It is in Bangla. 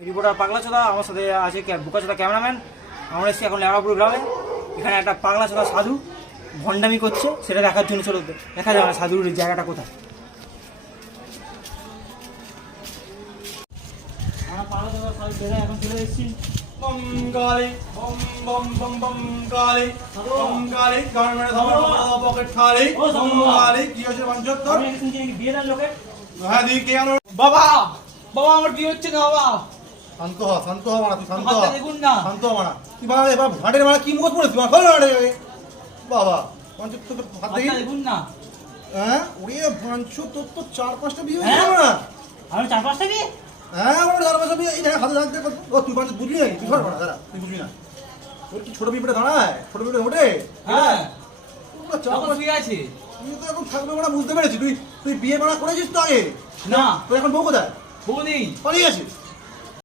রিপোর্টার পাগলা চোদা আমার সাথে আছে বোকা চোদা ক্যামেরাম্যান। আমরা এসেছি এখন লেওড়াপুর গ্রামে। এখানে একটা পাগলা চোদা সাধু ভণ্ডামি করছে, সেটা দেখার জন্য চলো দেখা যাবে সাধুর জায়গাটা কোথায়। আমরা পাগলা চোদা সাধু জায়গায় এখন চলে এসেছি। বম গালি বম বম বম বম গালি বম গালি গভর্নমেন্ট ধর্ম পকেট খালি বম গালি কি হচ্ছে পঞ্চায়েত আমি শুনছি বিয়ে দেন লোকে। হ্যাঁ দি কে আনো বাবা বাবা আমার বিয়ে হচ্ছে না বাবা। শান্ত হ মানা তুই শান্ত হ হাতটা দেখুন না। শান্ত হ মানা তুই বাবা এবার ঘাটের মারা কি মুখ পড়েছিস মা খোল না বাবা পঞ্চায়েত তোর হাত দেখি হাতটা দেখুন না। হ্যাঁ ওরে ভাঞ্চু তোর তো 4-5টা বিয়ে হয়ে হ্যাঁ? গেল না। আমি 4-5টা বিয়ে। হ্যাঁ আমার 4-5টা বিয়ে এই জায়গায় হাতে থাকতে ও তুই পঞ্চায়েত বুঝলি না তুই সর না দাঁড়া তুই বুঝবি না তোর কি ছোট বিপদে দাঁড়ায় ছোট বিপদে ওঠে হ্যাঁ তোমরা তখন 4-5 শুয়ে আছে। তুই তো এখন থাকবে মানে বুঝতে পেরেছি তুই তুই বিয়ে মানা করেছিস তো আগে না তুই এখন বউ কোথায় বৌদি পালিয়ে গেছিস